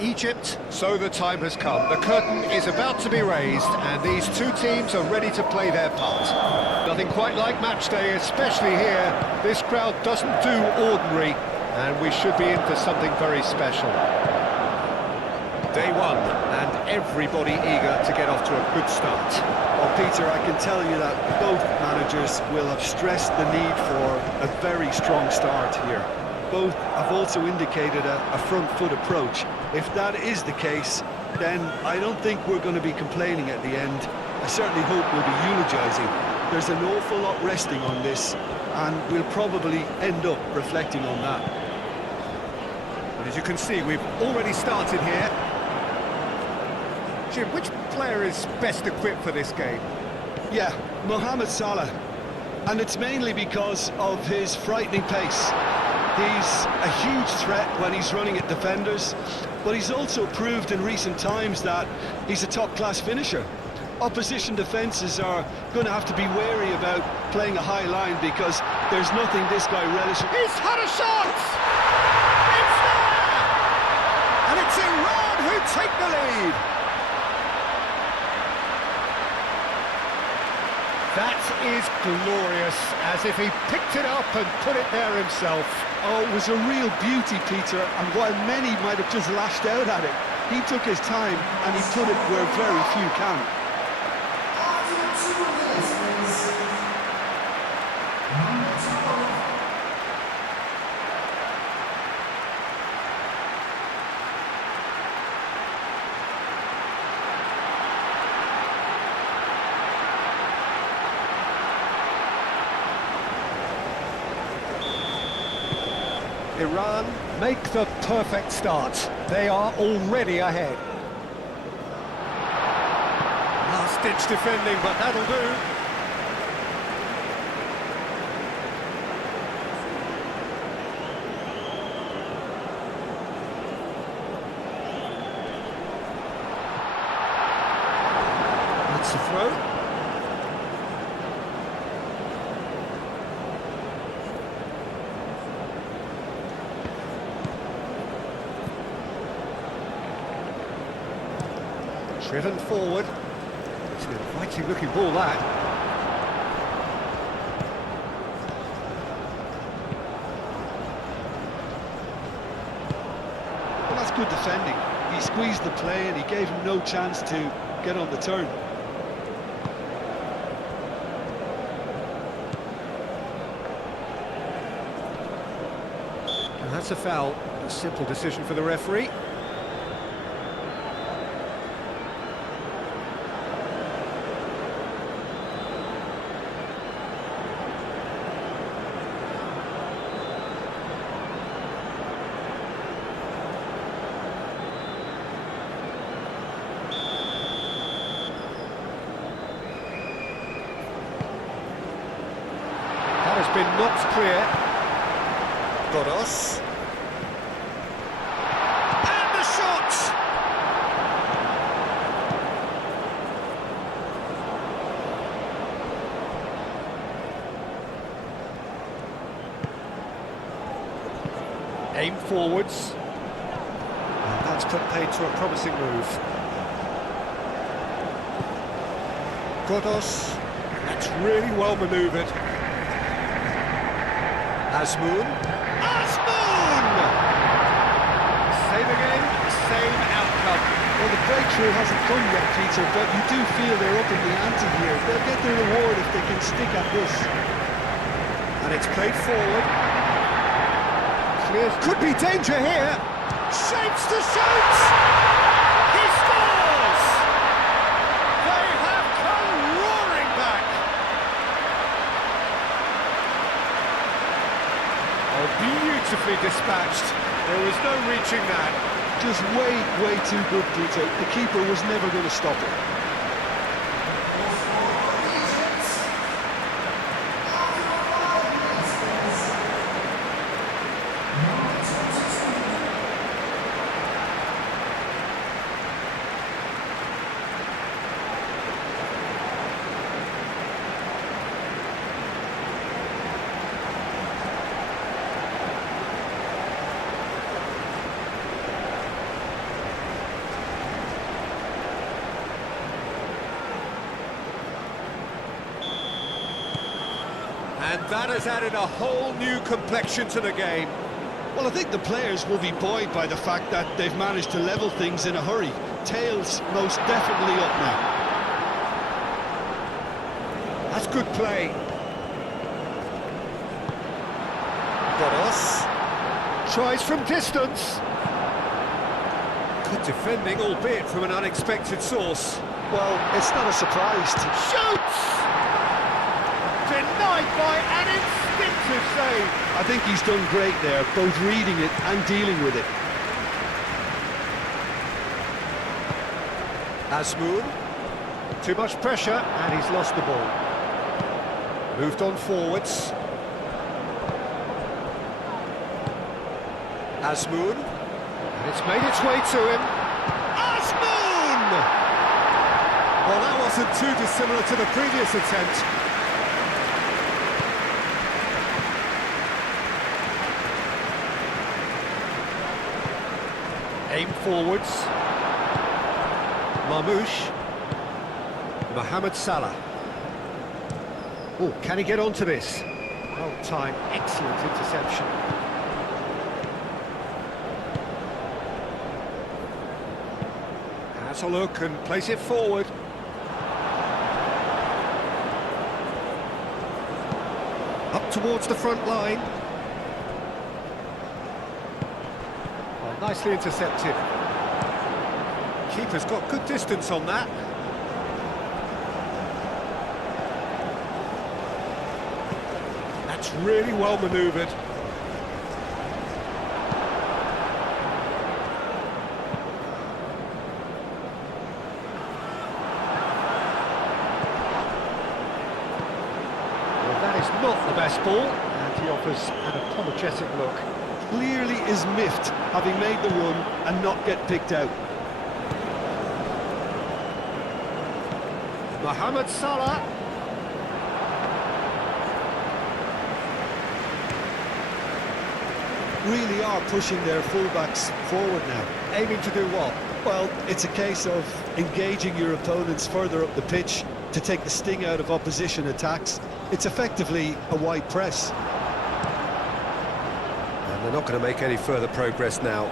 Egypt, so the time has come. The curtain is about to be raised, and these two teams are ready to play their part. Nothing quite like match day, especially here. This crowd doesn't do ordinary, and we should be in for something very special. Day one, and everybody eager to get off to a good start. Well, Peter, I can tell you that both managers will have stressed the need for a very strong start here. Both have also indicated a front foot approach. If that is the case, then I don't think we're going to be complaining at the end. I certainly hope we'll be eulogising. There's an awful lot resting on this, and we'll probably end up reflecting on that. And as you can see, we've already started here. Jim, which player is best equipped for this game? Yeah, Mohamed Salah. And it's mainly because of his frightening pace. He's a huge threat when he's running at defenders, but he's also proved in recent times that he's a top-class finisher. Opposition defences are going to have to be wary about playing a high line because there's nothing this guy relishes. He's had a shot! It's there! And it's Iran who take the lead! That is glorious, as if he picked it up and put it there himself. Oh, it was a real beauty, Peter, and while many might have just lashed out at it, he took his time and he put it where very few can. Iran make the perfect start. They are already ahead. Last-ditch defending, but that'll do. That's the throw. Driven forward. It's an inviting looking ball, that. Well, that's good defending. He squeezed the play and he gave him no chance to get on the turn. And that's a foul. A simple decision for the referee. Been knocked clear. Godos. And the shot! Aim forwards. And that's put paid to a promising move. Godos. That's really well manoeuvred. Azmoun. Azmoun! Same again, same outcome. Well, the breakthrough hasn't come yet, Peter, but you do feel they're up in the ante here. They'll get their reward if they can stick at this. And it's played forward. Clears. Could be danger here. Shapes to shoot! He scores! They have come roaring back. Beautifully dispatched. There was no reaching that. Just way too good, Peter. The keeper was never going to stop it. That has added a whole new complexion to the game. Well, I think the players will be buoyed by the fact that they've managed to level things in a hurry. Tails most definitely up now. That's good play. Godos. Tries from distance. Good defending, albeit from an unexpected source. Well, it's not a surprise. Shoots! Denied by an instinctive save. I think he's done great there, both reading it and dealing with it. Asmoon. Too much pressure, and he's lost the ball. Moved on forwards. Asmoon. And it's made its way to him. Asmoon! Well, that wasn't too dissimilar to the previous attempt. Aim forwards. Marmoush. Mohamed Salah. Oh, can he get onto this? Well timed, excellent interception. Has a look and plays it forward. Up towards the front line. Well, nicely intercepted. Keeper's got good distance on that. That's really well manoeuvred. Well, that is not the best ball, and he offers an apologetic look. Clearly is miffed, having made the run and not get picked out. Mohamed Salah. Really are pushing their fullbacks forward now. Aiming to do what? Well, it's a case of engaging your opponents further up the pitch to take the sting out of opposition attacks. It's effectively a wide press. And they're not going to make any further progress now.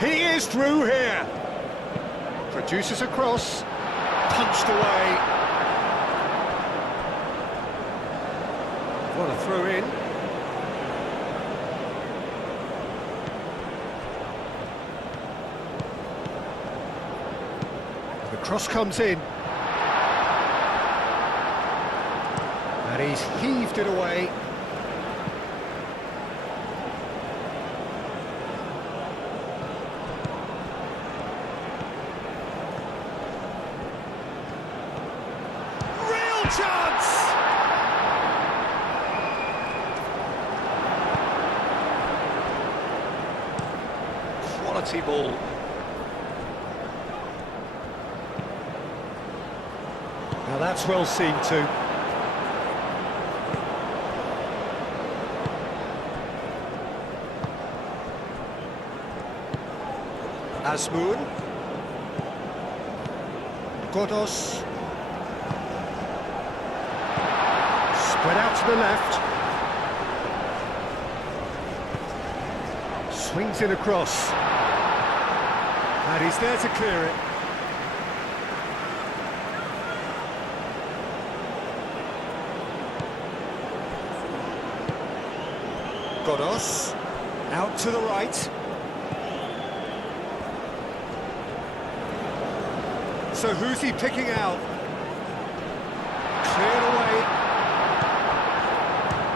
He is through here. Produces a cross. Punched away. What a throw in. The cross comes in. And he's heaved it away. Real chance! Quality ball. Now that's well seen too. Asmoon. Godos. Spread out to the left. Swings in across. And he's there to clear it. Godos. Out to the right. So who's he picking out? Cleared away.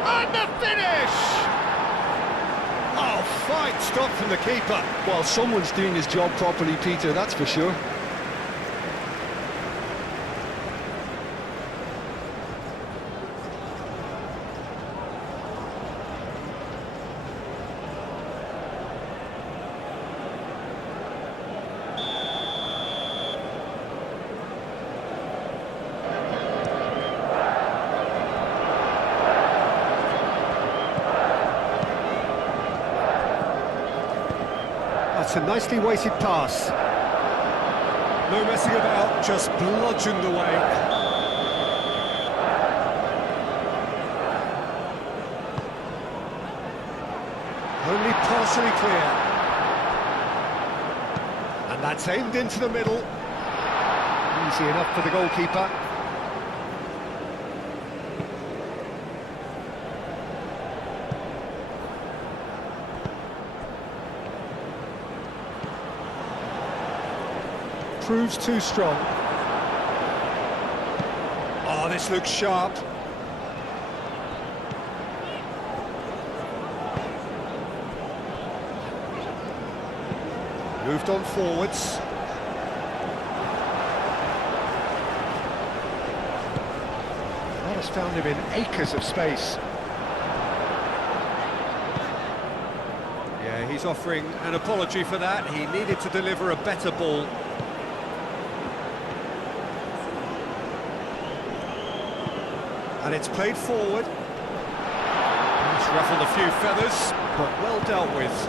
And the finish! Oh, fine stop from the keeper. Well, someone's doing his job properly, Peter, that's for sure. That's a nicely weighted pass. No messing about, just bludgeoned away. Only partially clear. And that's aimed into the middle. Easy enough for the goalkeeper. Proves too strong. Oh, this looks sharp. Moved on forwards. That has found him in acres of space. Yeah, he's offering an apology for that. He needed to deliver a better ball. And it's played forward. He's ruffled a few feathers, but well dealt with.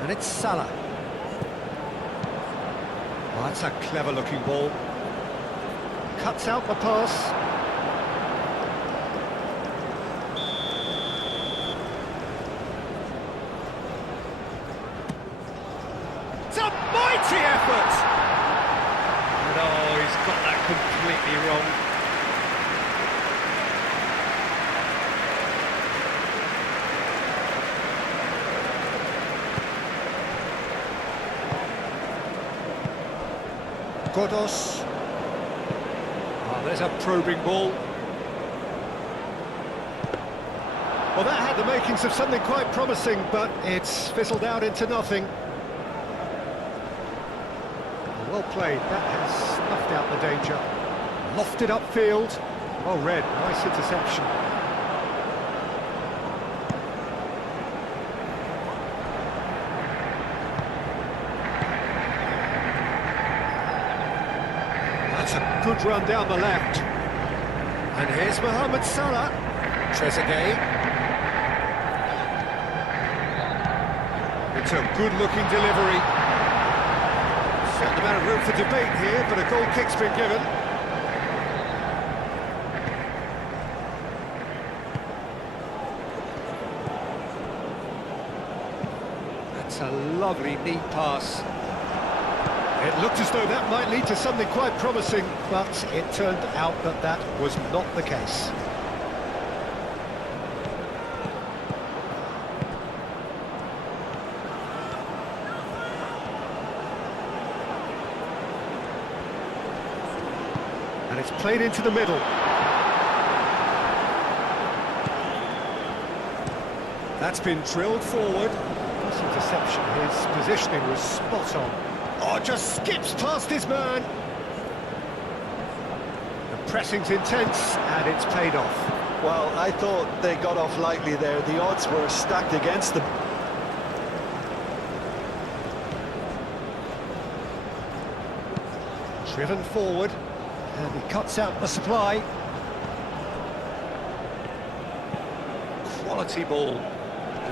And it's Salah. Oh, that's a clever-looking ball. Cuts out the pass. It's a mighty effort! And oh, he's got that completely wrong. Godos. Oh, there's a probing ball. Well, that had the makings of something quite promising, but it's fizzled out into nothing. Well played, that has snuffed out the danger. Lofted upfield. Well read, nice interception. That's a good run down the left. And here's Mohamed Salah. Trezeguet. It's a good-looking delivery. Certain amount of room for debate here, but a goal kick's been given. That's a lovely, neat pass. It looked as though that might lead to something quite promising, but it turned out that that was not the case. And it's played into the middle. That's been drilled forward. Nice interception. His positioning was spot on. Oh, just skips past his man. The pressing's intense, and it's paid off. Well, I thought they got off lightly there. The odds were stacked against them. Driven forward, and he cuts out the supply. Quality ball.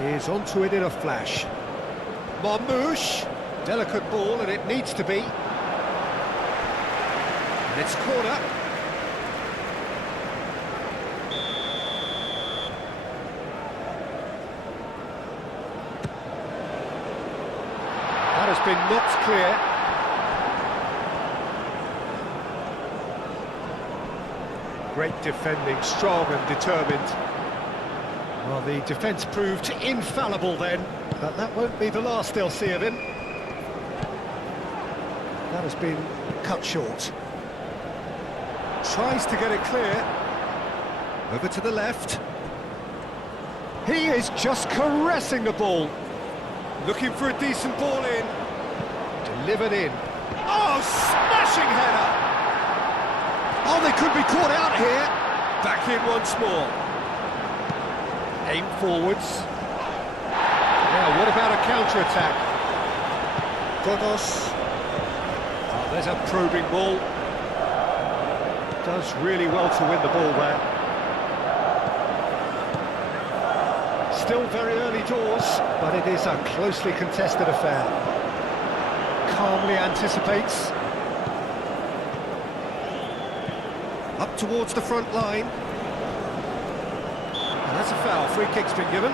He's onto it in a flash. Marmouche. Delicate ball, and it needs to be. And it's corner. That has been knocked clear. Great defending, strong and determined. Well, the defence proved infallible then, but that won't be the last they'll see of him. That has been cut short. Tries to get it clear. Over to the left. He is just caressing the ball. Looking for a decent ball in. Delivered in. Oh, smashing header! Oh, they could be caught out here. Back in once more. Aim forwards. Yeah, what about a counter-attack? Godos. Oh, there's a probing ball. Does really well to win the ball there. Still very early doors, but it is a closely contested affair. Calmly anticipates. Up towards the front line. That's a foul. Free kick's been given.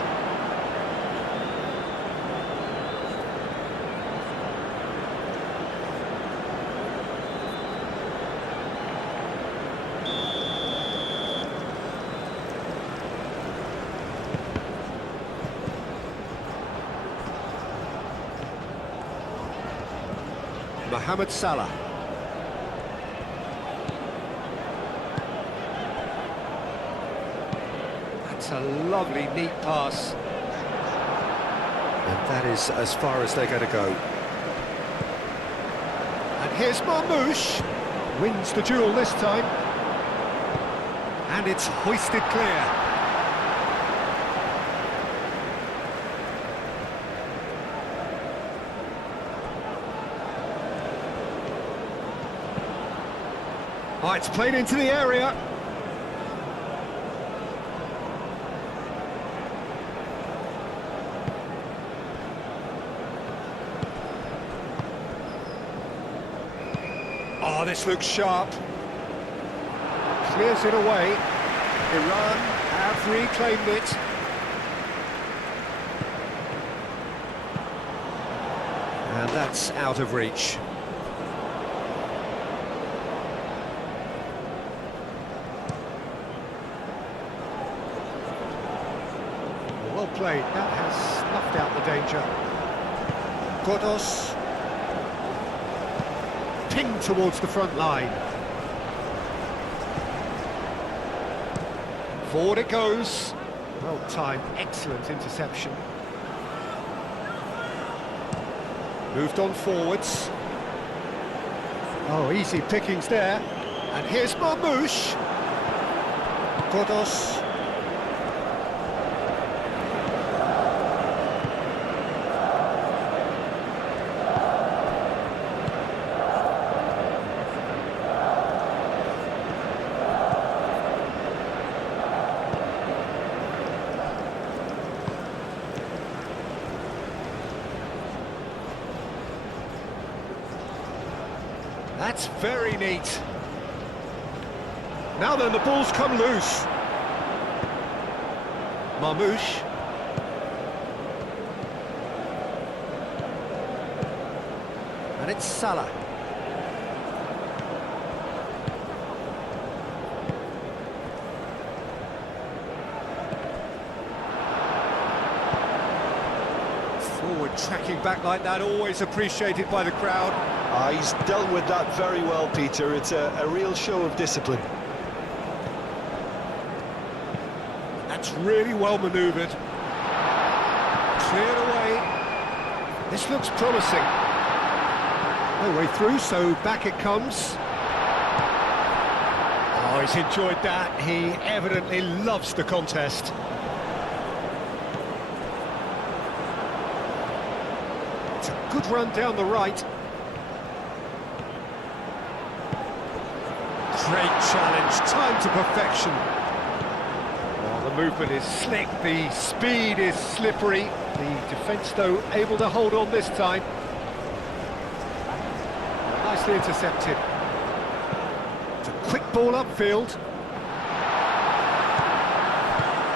Mohamed Salah. That's a lovely, neat pass. And that is as far as they're going to go. And here's Marmoush. Wins the duel this time. And it's hoisted clear. Oh, it's played into the area. Oh, this looks sharp. Clears it away. Iran have reclaimed it. And that's out of reach. Well played, that has snuffed out the danger. Godos. Pinged towards the front line. Forward it goes. Well timed, excellent interception. Moved on forwards. Oh, easy pickings there. And here's Marmoush. Godos. That's very neat. Now then, the ball's come loose. Marmoush. And it's Salah. Forward tracking back like that, always appreciated by the crowd. He's dealt with that very well, Peter. It's a real show of discipline. That's really well manoeuvred. Cleared away. This looks promising. No way through, so back it comes. Oh, he's enjoyed that. He evidently loves the contest. It's a good run down the right. Great challenge, time to perfection. Oh, the movement is slick, the speed is slippery. The defence, though, able to hold on this time. Nicely intercepted. It's a quick ball upfield.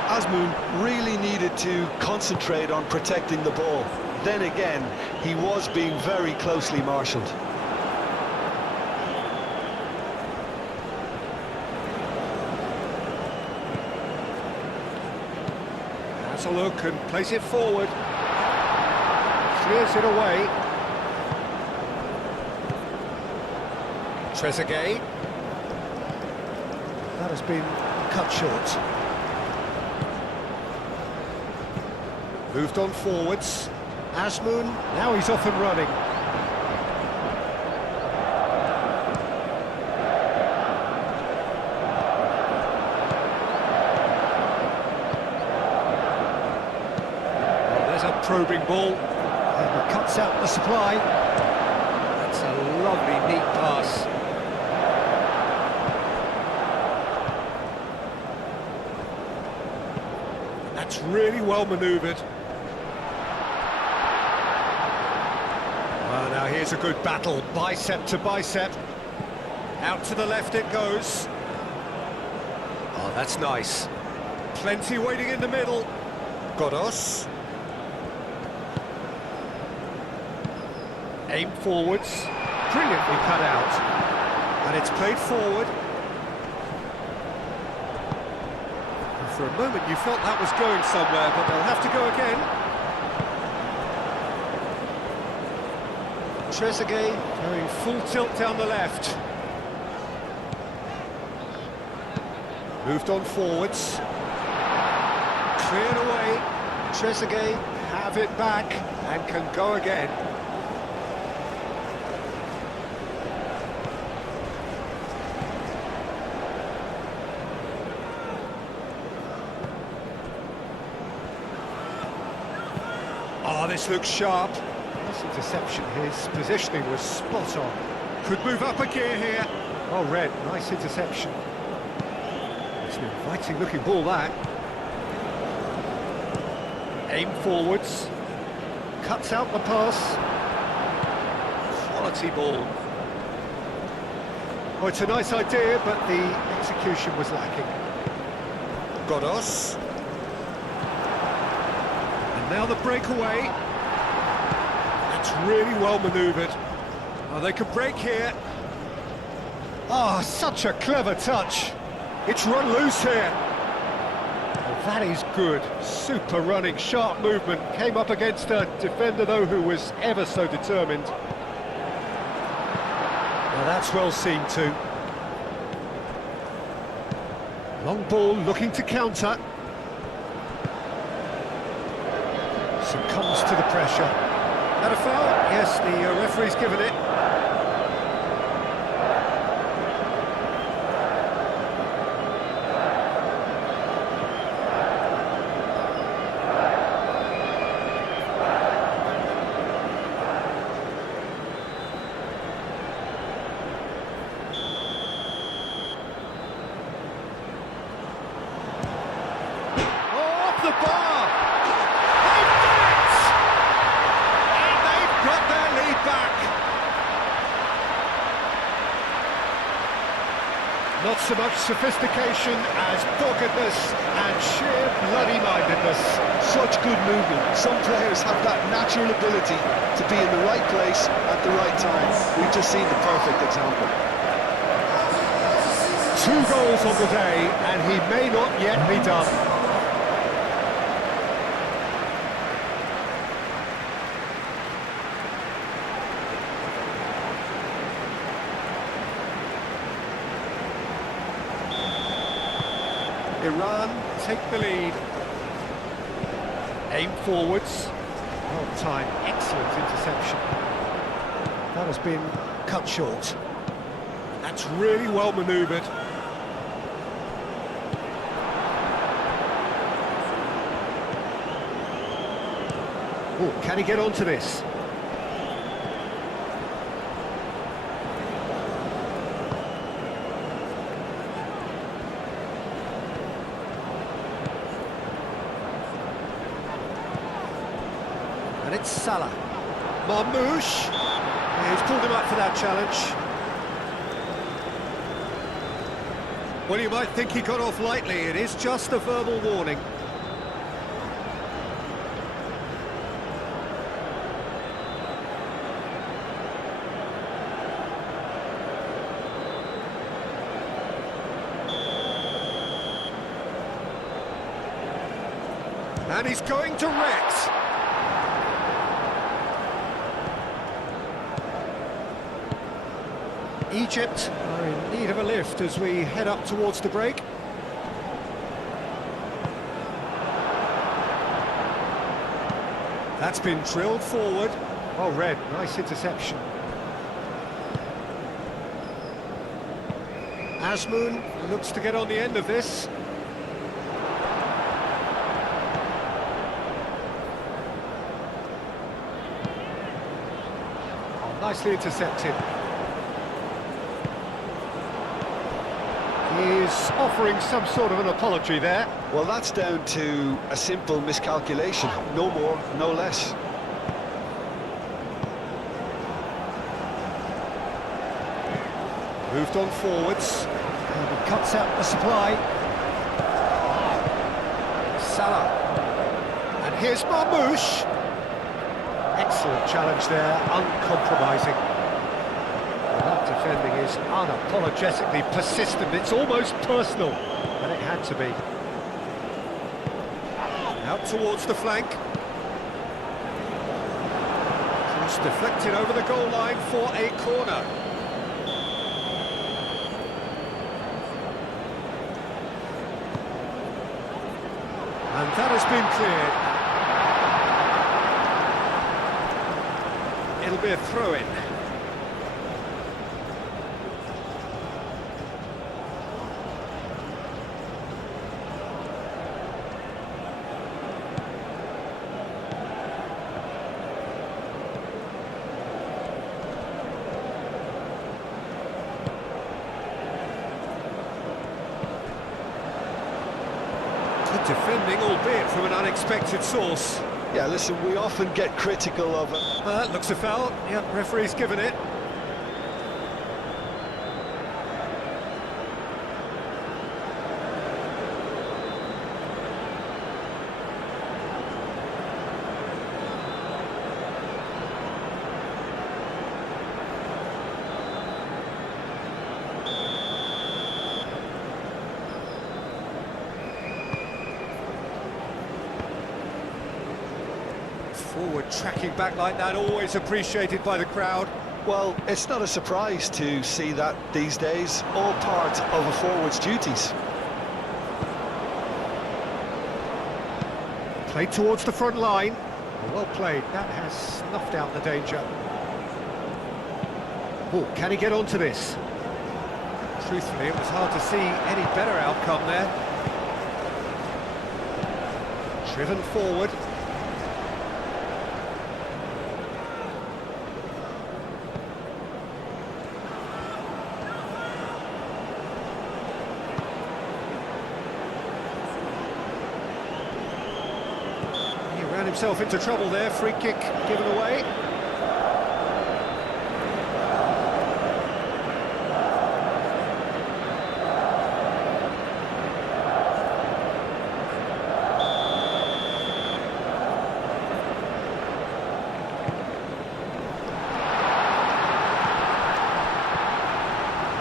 Azmoun really needed to concentrate on protecting the ball. Then again, he was being very closely marshalled. Has a look and plays it forward. Clears it away. Trezeguet. That has been cut short. Moved on forwards. Azmoun, now he's off and running. Oh, there's a probing ball. And it cuts out the supply. That's a lovely, neat pass. That's really well manoeuvred. Well, now here's a good battle, bicep to bicep. Out to the left it goes. Oh, that's nice. Plenty waiting in the middle. Godos. Aim forwards. Brilliantly cut out. And it's played forward. And for a moment you felt that was going somewhere, but they'll have to go again. Trezeguet going full tilt down the left. Moved on forwards. Cleared away. Trezeguet have it back and can go again. Oh, this looks sharp. This interception, his positioning was spot on. Could move up a gear here. Oh, Red, nice interception. It's an inviting looking ball, that. Aim forwards. Cuts out the pass. Quality ball. Oh, it's a nice idea, but the execution was lacking. Godos. And now the breakaway. That's really well manoeuvred. Oh, they could break here. Oh, such a clever touch. It's run loose here. Oh, that is good. Super running, sharp movement. Came up against a defender, though, who was ever so determined. Now that's well seen too. Long ball looking to counter. Succumbs to the pressure. That a foul? Yes, the referee's given it. The bar! They've done it! And they've got their lead back. Not so much sophistication as doggedness and sheer bloody-mindedness. Such good movement. Some players have that natural ability to be in the right place at the right time. We've just seen the perfect example. 2 goals on the day, and he may not yet be done. Iran take the lead. Aim forwards. Well timed, excellent interception. That has been cut short. That's really well manoeuvred. Oh, can he get onto this? And it's Salah. Marmouche. He's pulled him up for that challenge. Well, you might think he got off lightly. It is just a verbal warning. And he's going direct. Egypt are in need of a lift as we head up towards the break. That's been drilled forward. Oh, Red, nice interception. Azmoun looks to get on the end of this. Oh, nicely intercepted. He's offering some sort of an apology there. Well, that's down to a simple miscalculation. No more, no less. Moved on forwards. And he cuts out the supply. Salah. And here's Marmoush. Excellent challenge there, uncompromising. Well, that defending is unapologetically persistent. It's almost personal, and it had to be. Out towards the flank. Cross deflected over the goal line for a corner. And that has been cleared. It'll be a throw-in. Good defending, albeit from an unexpected source. Yeah, listen, we often get critical of it. That looks a foul. Yep, referee's given it. Forward tracking back like that, always appreciated by the crowd. Well, it's not a surprise to see that these days, all part of a forward's duties. Played towards the front line. Well played, that has snuffed out the danger. Oh, can he get onto this? Truthfully, it was hard to see any better outcome there. Driven forward. Ran himself into trouble there, free kick given away.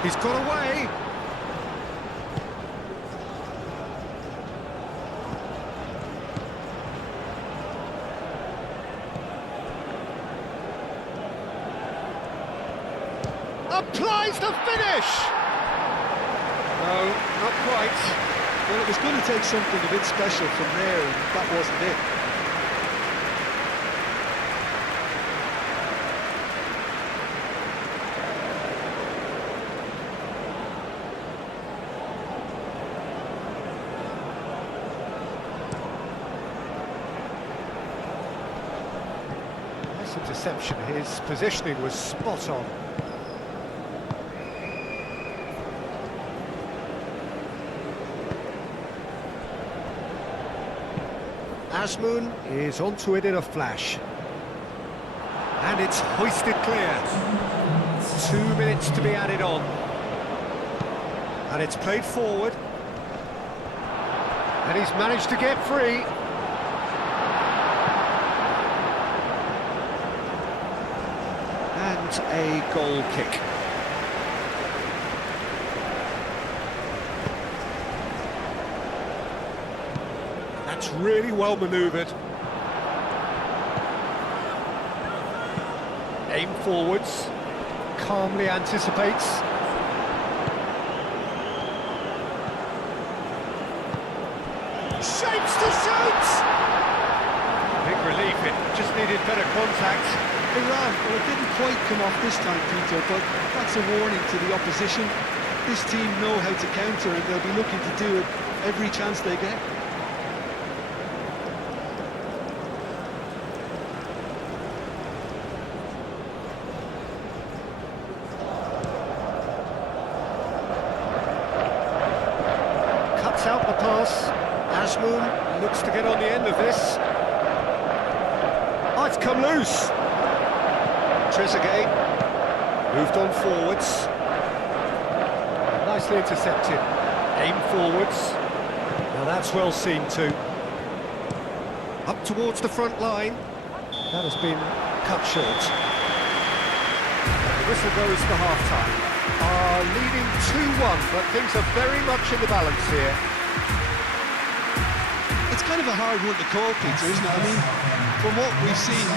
He's got away. Applies the finish! No, not quite. Well, it was going to take something a bit special from there, and that wasn't it. Nice interception. His positioning was spot on. Azmoun is onto it in a flash. And it's hoisted clear. 2 minutes to be added on. And it's played forward. And he's managed to get free. And a goal kick. That's really well manoeuvred. Aim forwards, calmly anticipates. Shapes to shoot! Big relief, it just needed better contact. Iran, well, it didn't quite come off this time, Peter, but that's a warning to the opposition. This team know how to counter, and they'll be looking to do it every chance they get. Cuts out the pass. Azmoun looks to get on the end of this. Oh, it's come loose. Trezeguet moved on forwards. Nicely intercepted. Aim forwards. Now that's well seen too. Up towards the front line. That has been cut short. The whistle goes for half-time. Leading 2-1, but things are very much in the balance here. It's kind of a hard one to call, Peter, isn't it? I mean, from what we've seen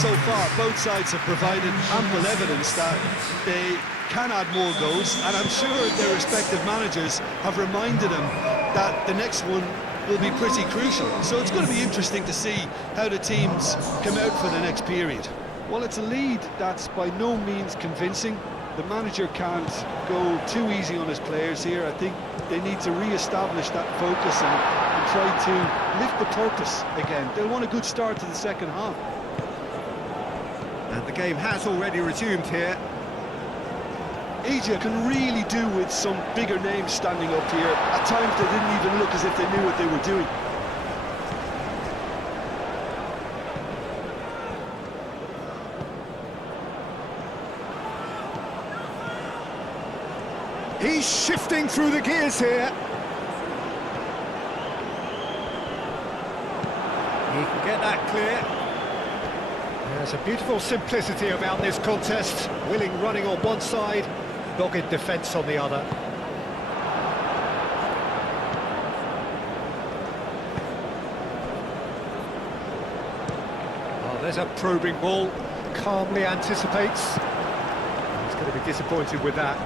so far, both sides have provided ample evidence that they can add more goals, and I'm sure their respective managers have reminded them that the next one will be pretty crucial. So it's going to be interesting to see how the teams come out for the next period. Well, it's a lead that's by no means convincing. The manager can't go too easy on his players here. I think they need to re-establish that focus and try to lift the purpose again. They'll want a good start to the second half. And the game has already resumed here. Egypt can really do with some bigger names standing up here. At times they didn't even look as if they knew what they were doing. He's shifting through the gears here. He can get that clear. There's a beautiful simplicity about this contest. Willing running on one side, dogged defence on the other. Oh, there's a probing ball. Calmly anticipates. He's going to be disappointed with that.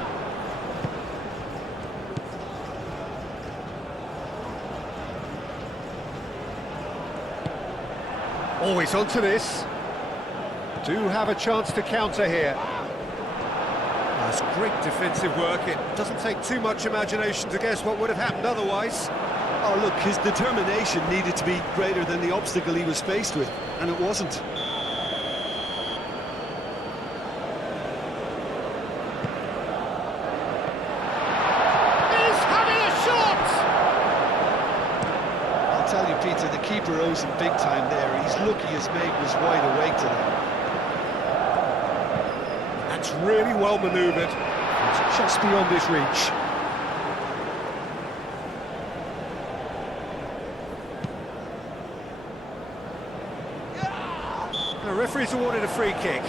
Always onto this. Do have a chance to counter here. That's great defensive work. It doesn't take too much imagination to guess what would have happened otherwise. Oh, look, his determination needed to be greater than the obstacle he was faced with, and it wasn't. He's having a shot! I'll tell you, Peter, the keeper owes him big time there. He's lucky his mate was wide awake to that. That's really well manoeuvred. It's just beyond his reach. The referee's awarded a free kick.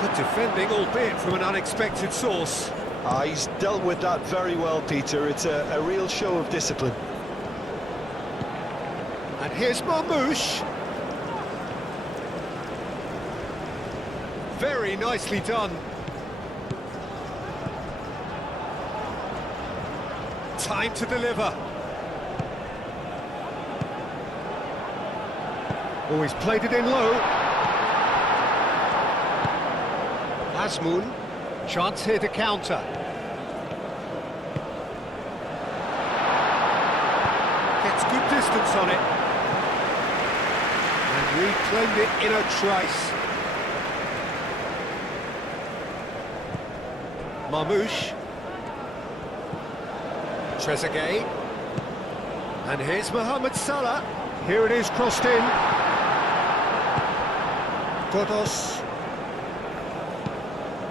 Good defending, albeit from an unexpected source. He's dealt with that very well, Peter. It's a real show of discipline. And here's Marmoush. Very nicely done. Time to deliver. Oh, he's played it in low. Azmoun, chance here to counter. Gets good distance on it. And reclaimed it in a trice. Marmoush. Trezeguet. And here's Mohamed Salah. Here it is, crossed in. Godos.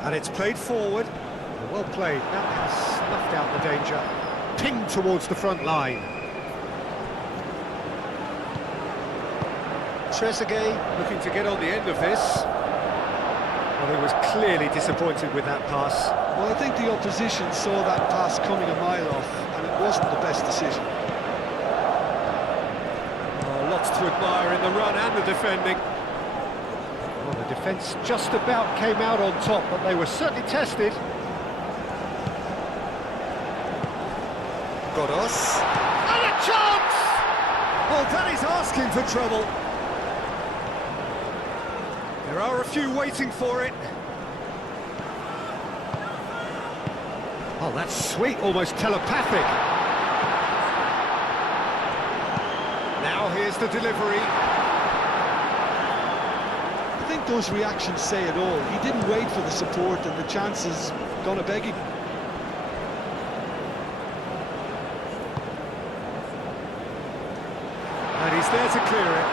And it's played forward. Well played. That has snuffed out the danger. Pinged towards the front line. Trezeguet looking to get on the end of this. Well, he was clearly disappointed with that pass. Well, I think the opposition saw that pass coming a mile off, and it wasn't the best decision. Oh, lots to admire in the run and the defending. Well, the defence just about came out on top, but they were certainly tested. Godos. And a chance! Oh, that is asking for trouble. There are a few waiting for it. Oh, that's sweet, almost telepathic. Now here's the delivery. I think those reactions say it all. He didn't wait for the support and the chance is gonna beg him. And he's there to clear it.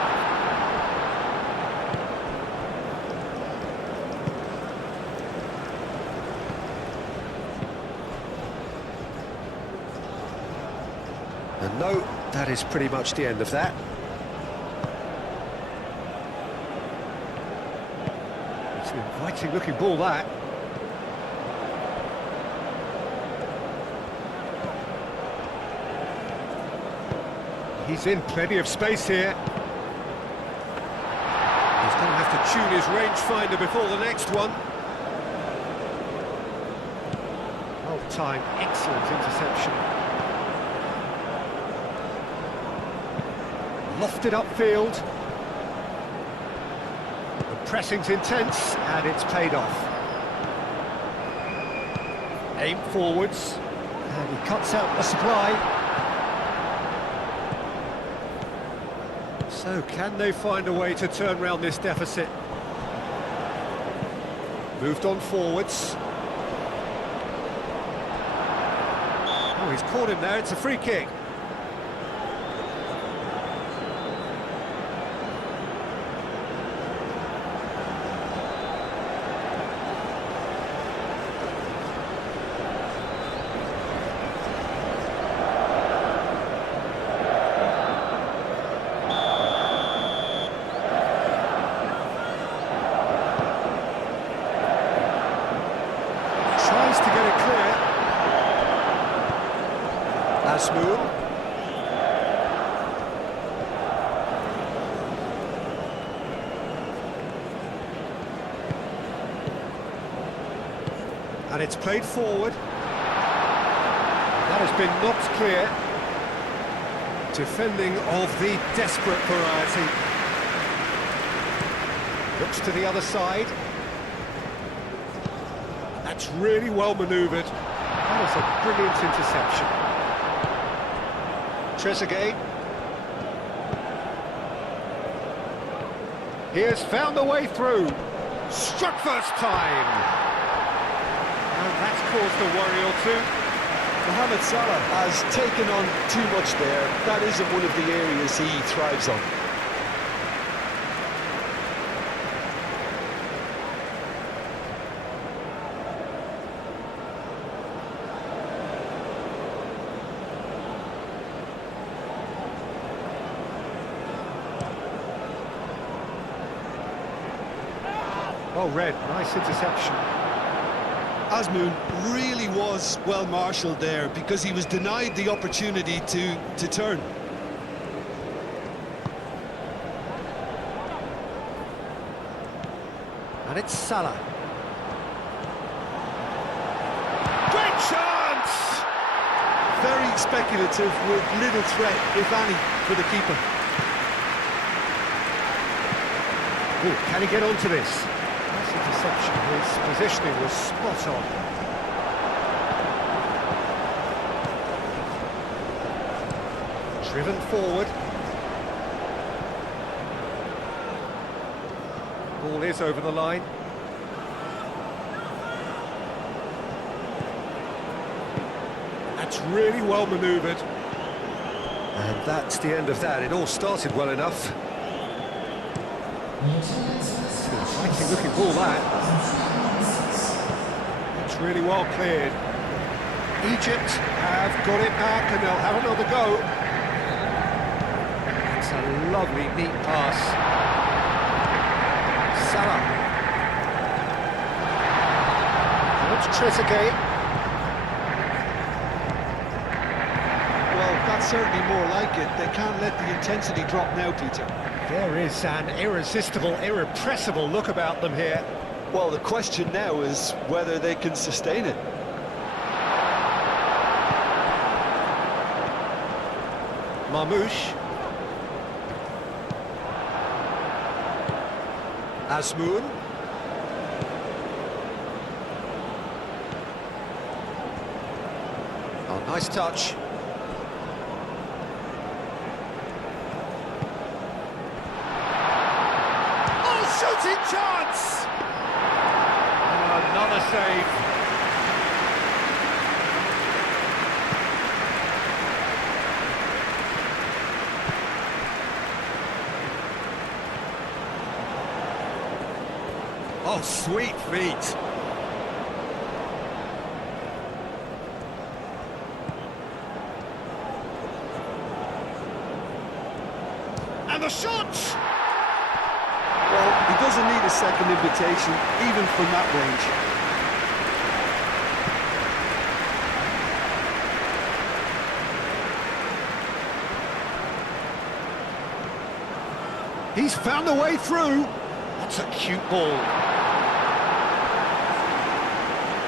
And no, that is pretty much the end of that. It's an inviting looking ball, that. He's in plenty of space here. He's going to have to tune his rangefinder before the next one. Well timed, excellent interception. Lofted upfield. The pressing's intense, and it's paid off. Aim forwards, and he cuts out the supply. So, can they find a way to turn round this deficit? Moved on forwards. Oh, he's caught him there, it's a free kick. Tries to get it clear. Asmoon. And it's played forward. That has been knocked clear. Defending of the desperate variety. Looks to the other side. That's really well manoeuvred. That was a brilliant interception. Trezeguet. He has found a way through. Struck first time. And that's caused a worry or two. Mohamed Salah has taken on too much there. That isn't one of the areas he thrives on. Well read, nice interception. Asmoon really was well marshalled there because he was denied the opportunity to turn. And it's Salah. Great chance! Very speculative with little threat, if any, for the keeper. Ooh, can he get onto this? Nice interception, his positioning was spot on. Driven forward. Ball is over the line. That's really well manoeuvred. And that's the end of that. It all started well enough. Exciting looking ball, that. It's really well cleared. Egypt have got it back and they'll have another go. It's a lovely, neat pass. Salah. That's Trezeguet. Well, that's certainly more like it. They can't let the intensity drop now, Peter. There is an irresistible, irrepressible look about them here. Well, the question now is whether they can sustain it. Marmoush. Asmoon. Oh, nice touch. Oh, shooting chance! Oh, another save. Oh, sweet feet. And the shot! Well, he doesn't need a second invitation, even from that range. He's found a way through. That's a cute ball.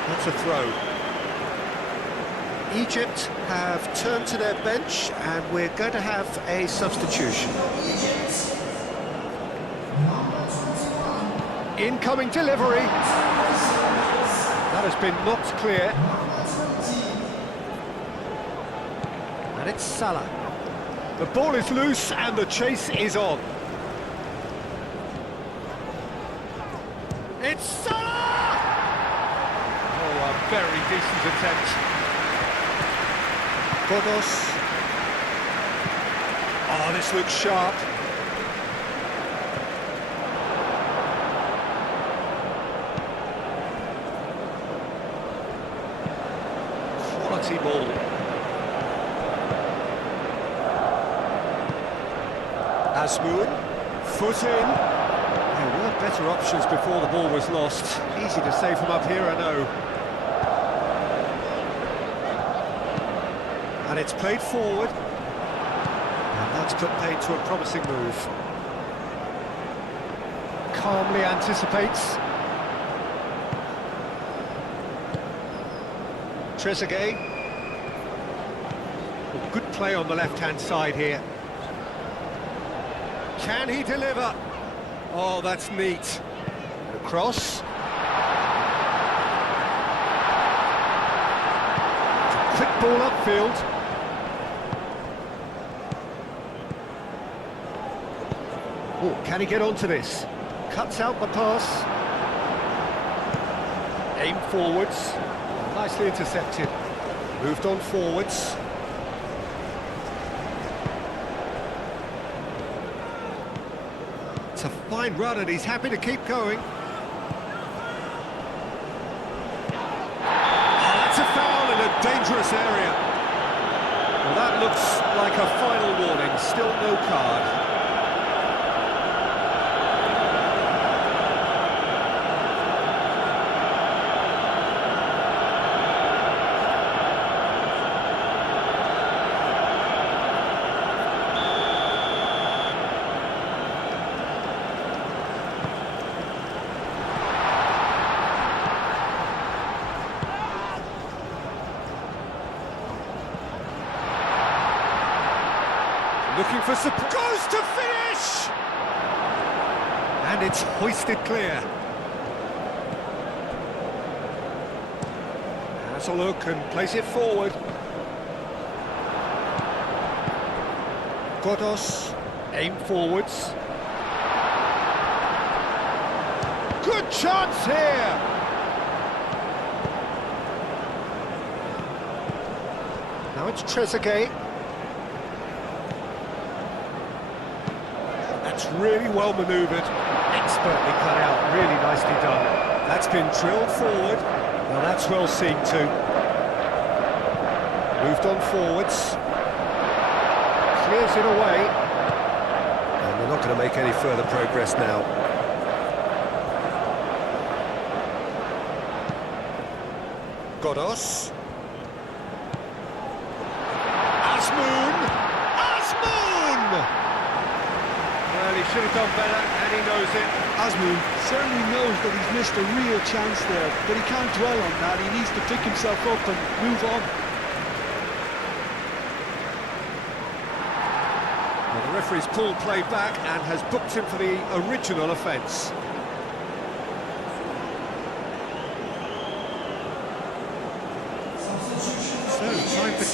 That's a throw. Egypt have turned to their bench and we're going to have a substitution. Incoming delivery. That has been knocked clear. And it's Salah. The ball is loose and the chase is on. It's Salah! Oh, a very decent attempt. Godos. Oh, this looks sharp. Quality ball. Asmoon. Foot in. There were better options before the ball was lost. Easy to say from up here, I know. And it's played forward. And that's put paid to a promising move. Calmly anticipates. Trezeguet. Well, good play on the left-hand side here. Can he deliver? Oh, that's neat. Across. Quick ball upfield. Oh, can he get onto this? Cuts out the pass. Aim forwards. Nicely intercepted. Moved on forwards. It's a fine run and he's happy to keep going. Oh, that's a foul in a dangerous area. Well, that looks like a final warning. Still no card. Looking for support, goes to finish! And it's hoisted clear. Has a look and plays it forward. Godos, aim forwards. Good chance here! Now it's Trezeguet. That's really well manoeuvred, expertly cut out, really nicely done. That's been drilled forward, well that's well seen too. Moved on forwards, clears it away, and they're not going to make any further progress now. Godos. Asmoon! Well, he should have done better, and he knows it. Asmoon certainly knows that he's missed a real chance there, but he can't dwell on that. He needs to pick himself up and move on. Well, the referee's pulled play back and has booked him for the original offence.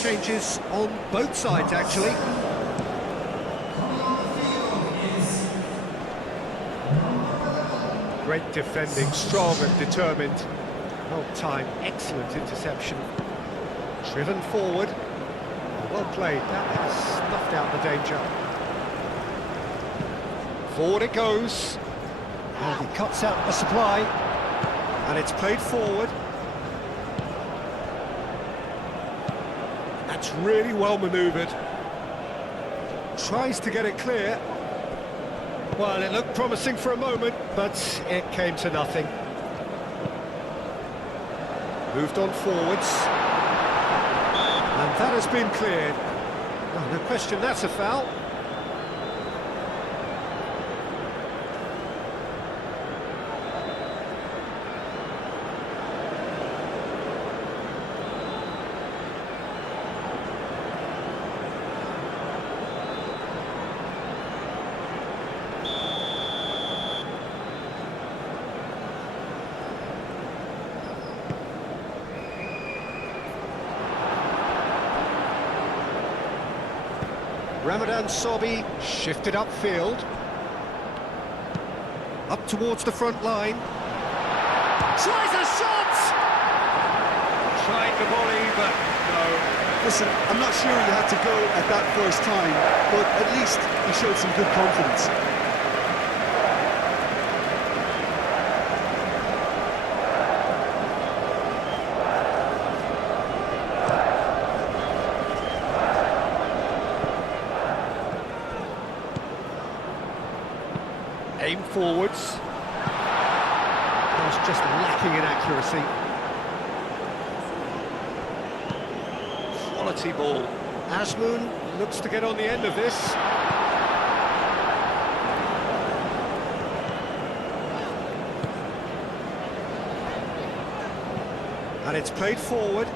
Changes on both sides, actually. Great defending, strong and determined. Well timed, excellent interception. Driven forward. Well played, that has snuffed out the danger. Forward it goes. And he cuts out the supply. And it's played forward. That's really well manoeuvred. Tries to get it clear. Well, it looked promising for a moment, but it came to nothing. Moved on forwards. And that has been cleared. Oh, no question, that's a foul. Ramadan Sobhi shifted upfield. Up towards the front line. Tries a shot! Tried the volley, but no. Listen, I'm not sure he had to go at that first time, but at least he showed some good confidence. Aim forwards. Was just lacking in accuracy. Quality ball. Azmoun looks to get on the end of this. And it's played forward.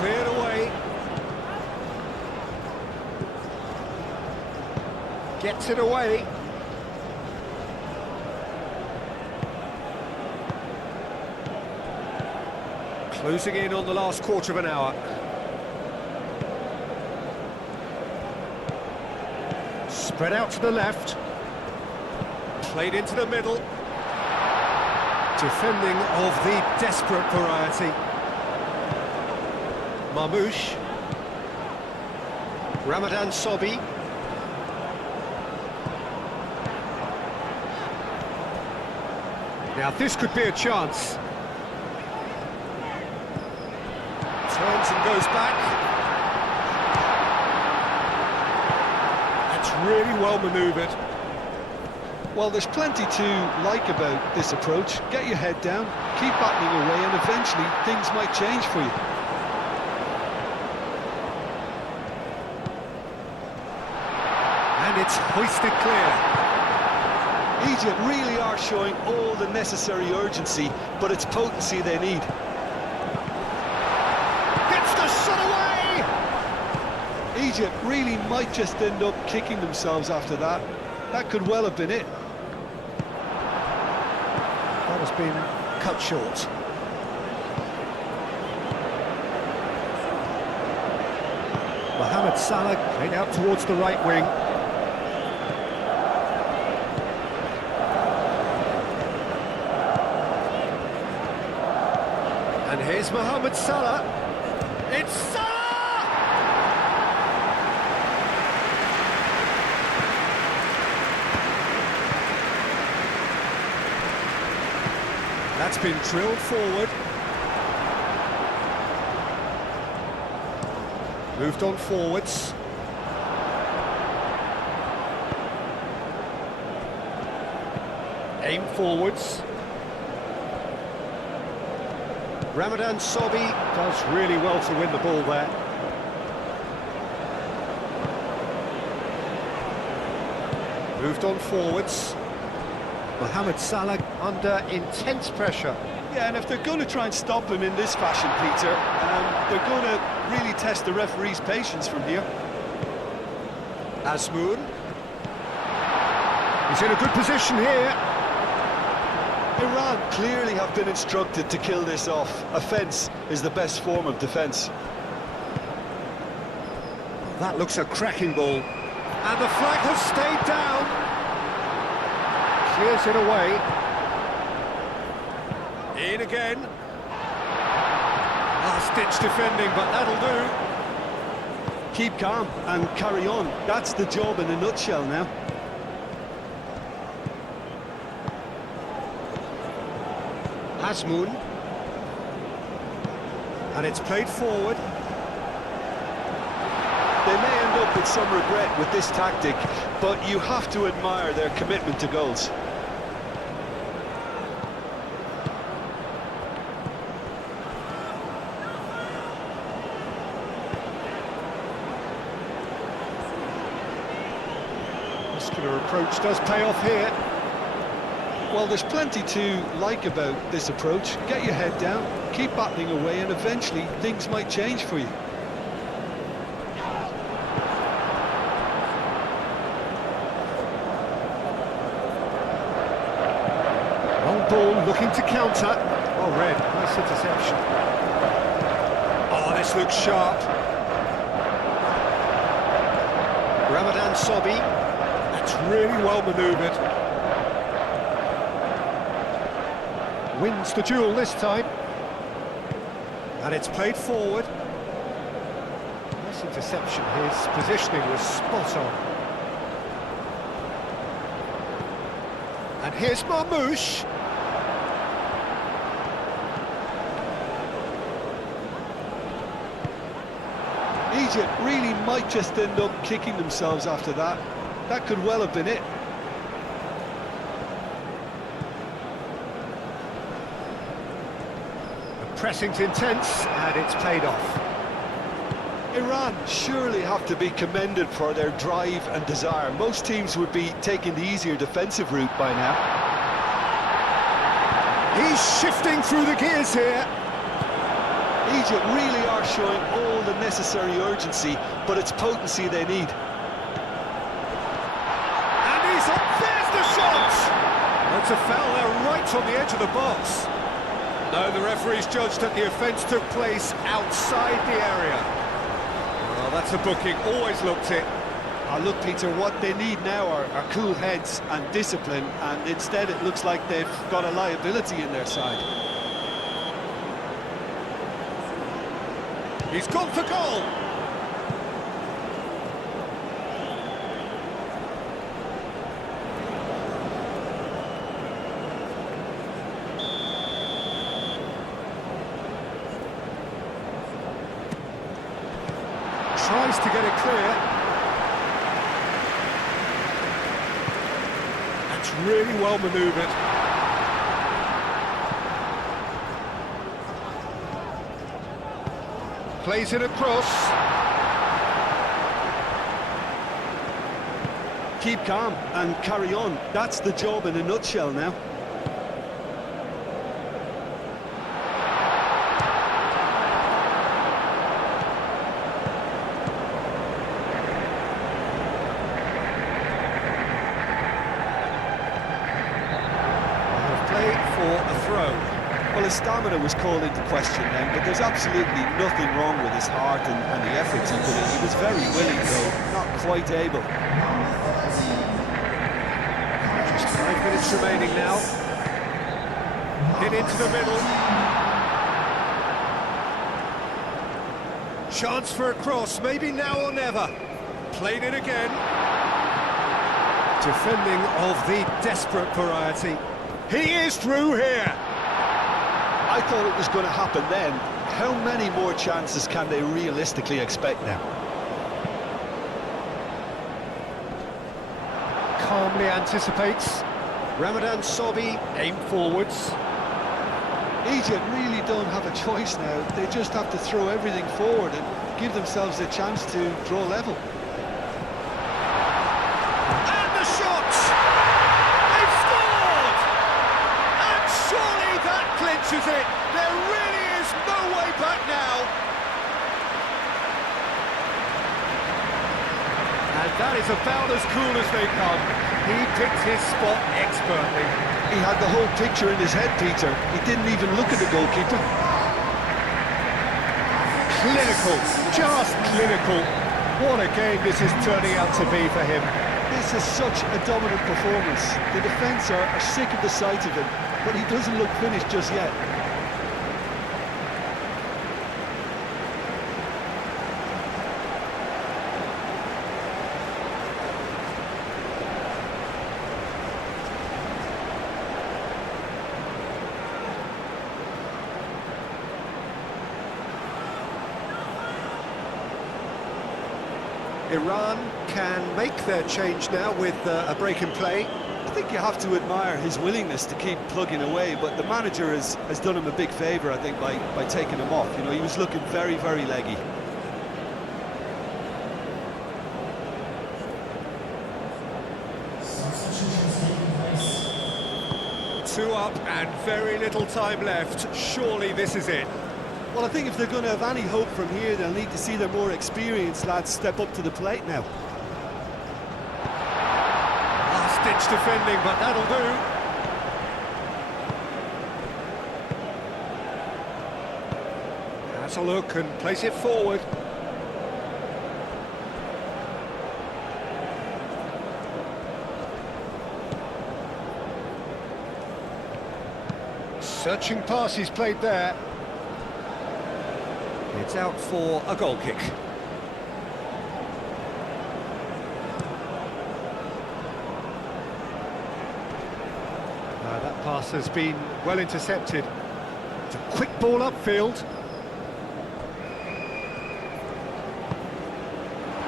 Cleared away. Gets it away. Closing in on the last quarter of an hour. Spread out to the left. Played into the middle. Defending of the desperate variety. Marmoush. Ramadan Sobhi. Now this could be a chance. Turns and goes back. That's really well manoeuvred. Well, there's plenty to like about this approach. Get your head down, keep battling away, and eventually things might change for you. And it's hoisted clear. Egypt really are showing all the necessary urgency, but it's potency they need. Gets the shot away! Egypt really might just end up kicking themselves after that. That could well have been it. That has been cut short. Mohamed Salah played out towards the right wing. And here's Mohamed Salah. It's Salah! That's been drilled forward. Moved on forwards. Aim forwards. Ramadan Sobhi does really well to win the ball there. Moved on forwards. Mohamed Salah under intense pressure. Yeah, and if they're going to try and stop him in this fashion, Peter, they're going to really test the referee's patience from here. Azmoun. He's in a good position here. Iran clearly have been instructed to kill this off. Offence is the best form of defence. That looks a cracking ball. And the flag has stayed down. Clears it away. In again. Last-ditch defending, but that'll do. Keep calm and carry on. That's the job in a nutshell now. Asmoon. And it's played forward. They may end up with some regret with this tactic, but you have to admire their commitment to goals. Muscular approach does pay off here. Well, there's plenty to like about this approach. Get your head down, keep battling away, and eventually things might change for you. Long ball looking to counter. Oh, red, nice interception. Oh, this looks sharp. Ramadan Sobhi. That's really well manoeuvred. Wins the duel this time. And it's played forward. Nice interception. His positioning was spot on. And here's Marmoush. Egypt really might just end up kicking themselves after that. That could well have been it. Pressing's intense, and it's paid off. Iran surely have to be commended for their drive and desire. Most teams would be taking the easier defensive route by now. He's shifting through the gears here. Egypt really are showing all the necessary urgency, but it's potency they need. And he's up, there's the shot! That's a foul there right on the edge of the box. No, the referee's judged that the offence took place outside the area. Well, that's a booking, always looked it. Look, Peter, what they need now are cool heads and discipline, and instead it looks like they've got a liability in their side. He's gone for goal! Tries to get it clear. That's really well manoeuvred. Plays it across. Keep calm and carry on. That's the job in a nutshell now. Well, his stamina was called into question then, but there's absolutely nothing wrong with his heart and the efforts he put in. He was very willing, though, not quite able. Just 5 minutes remaining now. Hit into the middle. Chance for a cross, maybe now or never. Played it again. Defending of the desperate variety. He is through here. I thought it was going to happen then. How many more chances can they realistically expect now? Calmly anticipates. Ramadan Sobhi aim forwards. Egypt really don't have a choice now. They just have to throw everything forward and give themselves a chance to draw level. And the shot! They've scored! And surely that clinches it. There really is no way back now. And That is about as cool as they come. He picked his spot expertly. He had the whole picture in his head, Peter. He didn't even look at the goalkeeper. Clinical, just clinical. What a game this is turning out to be for him. This is such a dominant performance. The defence are sick of the sight of him, but he doesn't look finished just yet. Iran can make their change now with a break in play. I think you have to admire his willingness to keep plugging away, but the manager has done him a big favour, I think, by taking him off. You know, he was looking very, very leggy. Two up and very little time left. Surely this is it. Well, I think if they're going to have any hope from here, they'll need to see their more experienced lads step up to the plate now. Last-ditch defending, but that'll do. Has a look and place it forward. Searching pass he's played there. It's out for a goal kick. That pass has been well intercepted. It's a quick ball upfield.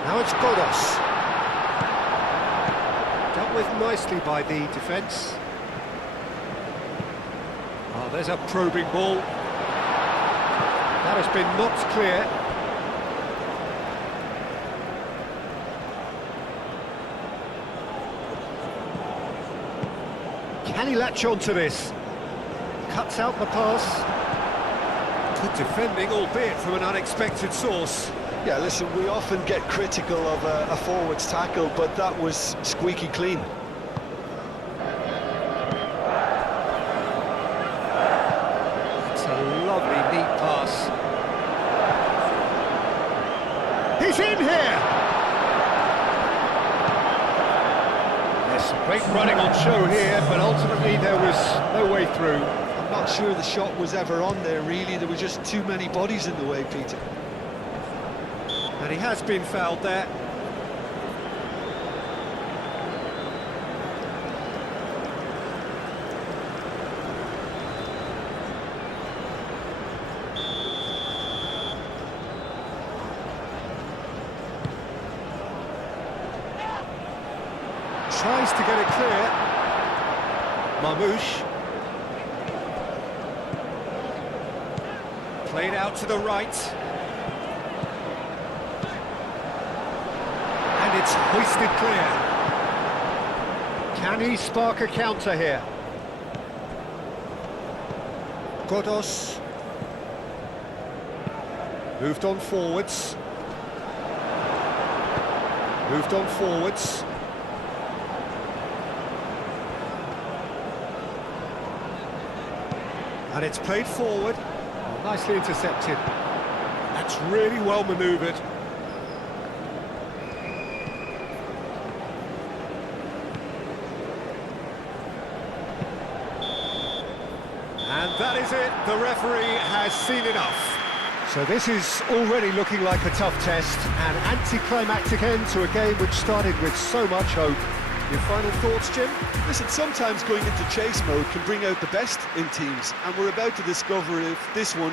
Now it's Godos. Dealt with nicely by the defence. Oh, there's a probing ball. That has been knocked clear. Can he latch on to this? Cuts out the pass. Good defending, albeit from an unexpected source. Yeah, listen, we often get critical of a forward's tackle, but that was squeaky clean. It's a lovely, neat pass. He's in here! There's some great running on show here, but ultimately there was no way through. I'm not sure the shot was ever on there, really. There were just too many bodies in the way, Peter. And he has been fouled there. Tries to get it clear. Marmouche. Played out to the right. And it's hoisted clear. Can he spark a counter here? Godos. Moved on forwards. Moved on forwards. And it's played forward. Nicely intercepted. That's really well manoeuvred. And that is it. The referee has seen enough. So this is already looking like a tough test. An anticlimactic end to a game which started with so much hope. Your final thoughts, Jim? Listen, sometimes going into chase mode can bring out the best in teams, and we're about to discover if this one